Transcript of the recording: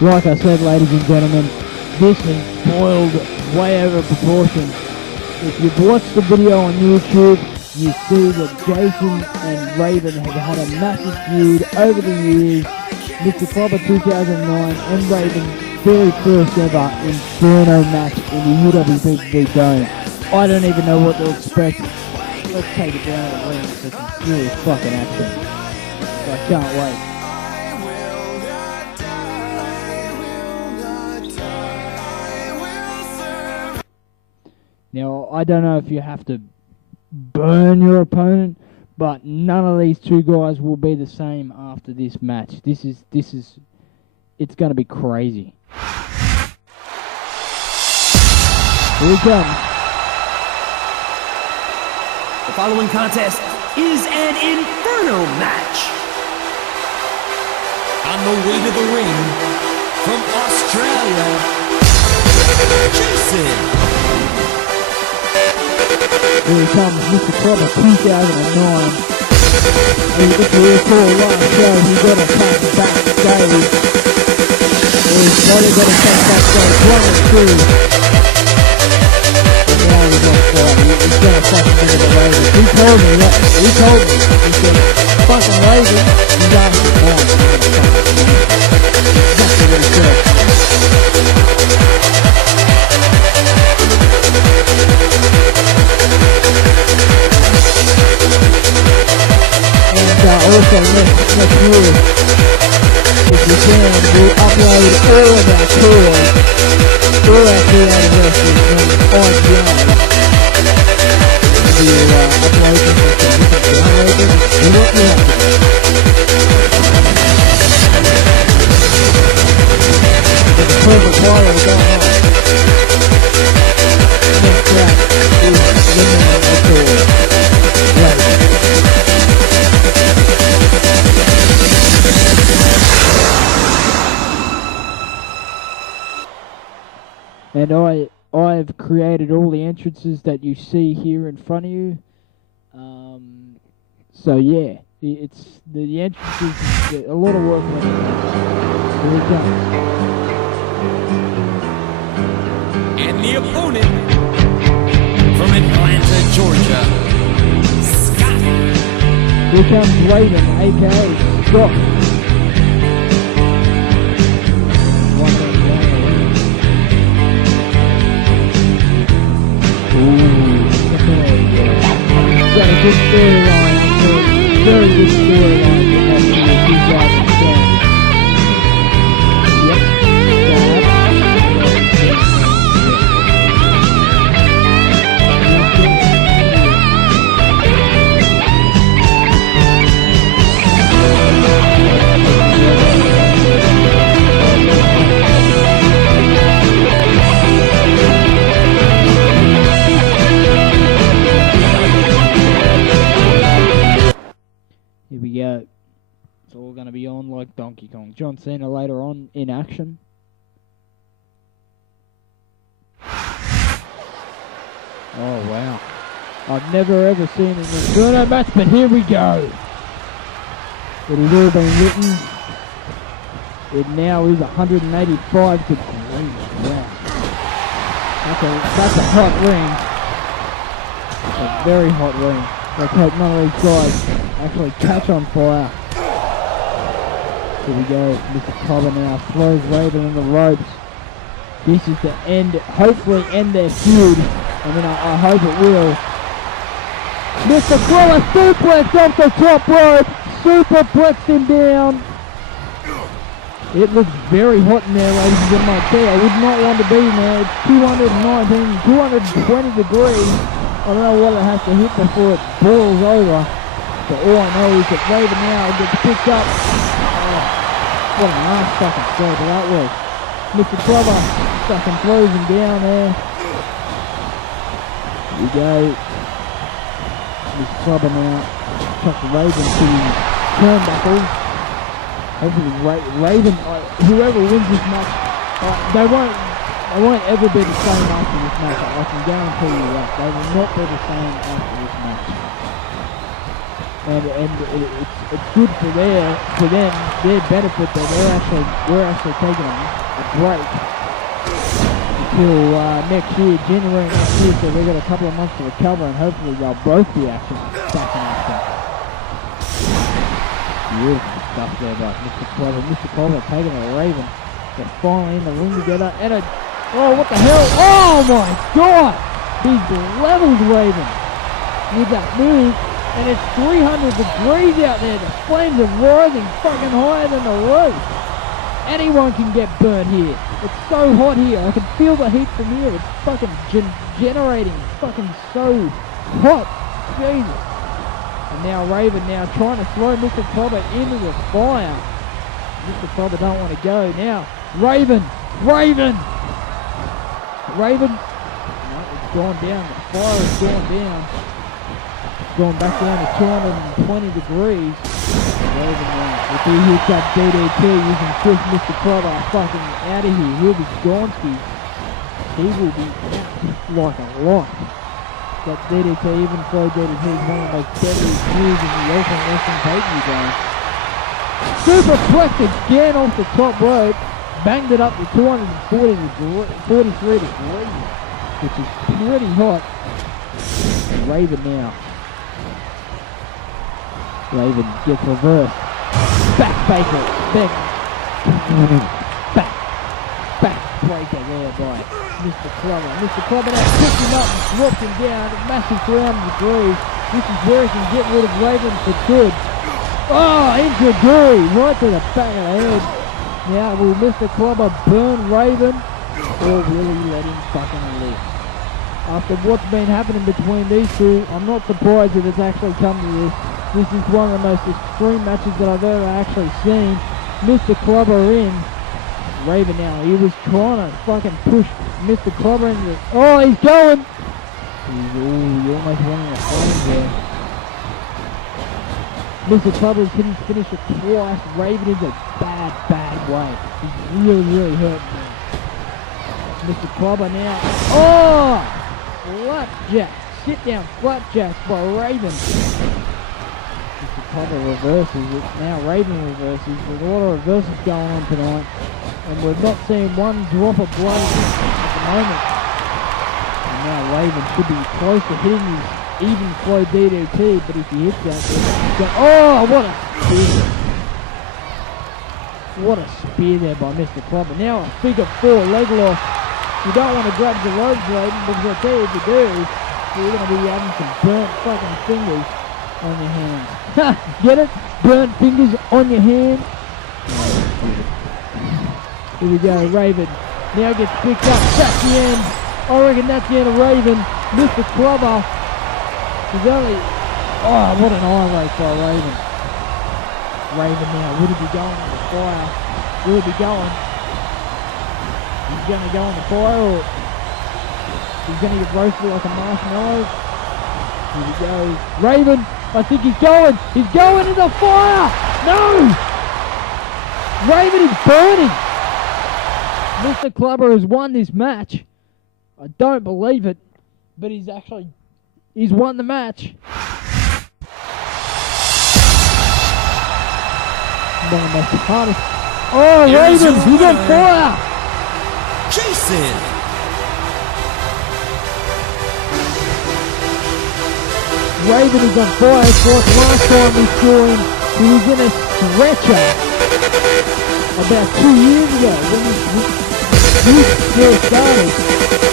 Like I said, ladies and gentlemen, this has boiled way over proportion. If you've watched the video on YouTube, you see that Jason and Raven have had a massive feud over the years. Mr. Clobber 2009 and Raven's very first ever Inferno match in the UWPG Dome. I don't even know what to expect. Let's take it down to the ring for some serious fucking action. I can't wait. Now, I don't know if you have to burn your opponent, but none of these two guys will be the same after this match. This is, it's going to be crazy. Here he comes. The following contest is an Inferno match. On the way to the ring, from Australia, Jason. Here he comes, Mr. Clobber 2009. And if you recall last show, he got a cut backstage. He's slowly got a cut backstage, 1 and 2. And now he's on fire. He's gonna fucking give it a Raven. He told me that. He said, fucking Raven, he's asking for it. Exactly what he said. Also next year, if you can, we'll upload all of our tours, all our tour anniversaries on IGN. We'll upload them to different downloaders. We want you out there. There's a perfect viral going on. Next track is Women of the Tour. Right. And I've created all the entrances that you see here in front of you. So yeah, it's the entrances. A lot of work went into that. Here it comes. And the opponent from Atlanta, Georgia, Scott. Here comes Raven, aka Scott. Got a good storyline, very good storyline for that 2010. Here we go. It's all going to be on like Donkey Kong. John Cena later on in action. Oh, wow. I've never ever seen an Inferno match, but here we go. It has all been written. It now is 185 degrees. Wow. That's a hot ring. A very hot ring. Let's hope none of these guys actually catch on fire. Here we go. Mr. Clobber now throws Raven in the ropes. This is the end, hopefully end their feud. I mean, I hope it will. Mr. Clobber suplex off the top rope. Superplexed him down. It looks very hot in there, ladies and gentlemen. I tell you, I would not want to be in there. It's 219, 220 degrees. I don't know what it has to hit before it boils over. But all I know is that Raven now gets picked up. Oh, what a nice fucking throw that was. Mr. Clobber fucking throws him down there. Here we go. Mr. Clobber now chucks Raven to the turnbuckles. Hopefully Raven, whoever wins this match, they won't ever be the same after this match. I can guarantee you that. They will not be the same after this match. and it's good for them, their benefit that we're actually taking a break until next year, January next year, so they've got a couple of months to recover, and hopefully they'll both be back in action. Beautiful stuff there by Mr. Clever. Mr. Clever taking a Raven. They're finally in the ring together, and oh, what the hell? Oh my God! He's leveled Raven with that move, and it's 300 degrees out there. The flames are rising fucking higher than the roof. Anyone can get burnt here. It's so hot here. I can feel the heat from here. It's fucking generating. It's fucking so hot. Jesus. And now Raven now trying to throw Mr. Clobber into the fire. Mr. Clobber don't want to go. Now, Raven. No, it's gone down. The fire has gone down. It's gone back down to 220 degrees. Raven now. If he hits that DDT, you can push Mr. Clobber fucking out of here. He'll be Gonski. He will be out like a light. That DDT, even flow DDT, is one of the most deadliest moves in the Ultimate Wrestling pay-per-view game. Superplex again off the top rope. Banged it up to 243 degrees, which is pretty hot. Raven now. Raven gets reversed. Backbreaker. Backbreaker there by Mr. Clobber. Mr. Clobber now picked him up and dropped him down. Massive 300 degrees. This is where he can get rid of Raven for good. Oh, injury right to the back of the head. Now will Mr. Clobber burn Raven or will he let him fucking live? After what's been happening between these two, I'm not surprised that it's actually come to this. This is one of the most extreme matches that I've ever actually seen. Mr. Clobber in. Raven now, he was trying to fucking push Mr. Clobber into oh, he's going! He almost went in the flames there. Mr. Clobber couldn't finish it twice. Raven is a bad way. He's really hurting me. Mr. Clobber now. Oh! Flapjack. Sit down flapjack by Raven. Mr. Clobber reverses it. Now Raven reverses. There's a lot of reverses going on tonight. And we're not seeing one drop of blood at the moment. And now Raven should be close to hitting his even flow DDT, but if he hits that, oh, what a spear. What a spear there by Mr. Clobber. Now a figure four, leg lock. You don't want to grab the ropes, Raven, because I'll tell you what you do, you're going to be having some burnt fucking fingers on your hands. Get it? Burnt fingers on your hand. Here we go, Raven. Now gets picked up. That's the end. I reckon that's the end of Raven. Mr. Clobber. He's only... Oh, what an eye race by Raven. Raven now. Would he be going on the fire? Will he be going? He's going to go on the fire or... He's going to get roasted like a marshmallow. Here he goes. Raven. I think he's going. He's going in the fire. No! Raven is burning. Mr. Clobber has won this match. I don't believe it, but he's won the match. One of the most hardest. Oh, Raven, he's on fire! Jason! Raven is on fire. It's like last time we saw him, he was in a stretcher about 2 years ago when he first started.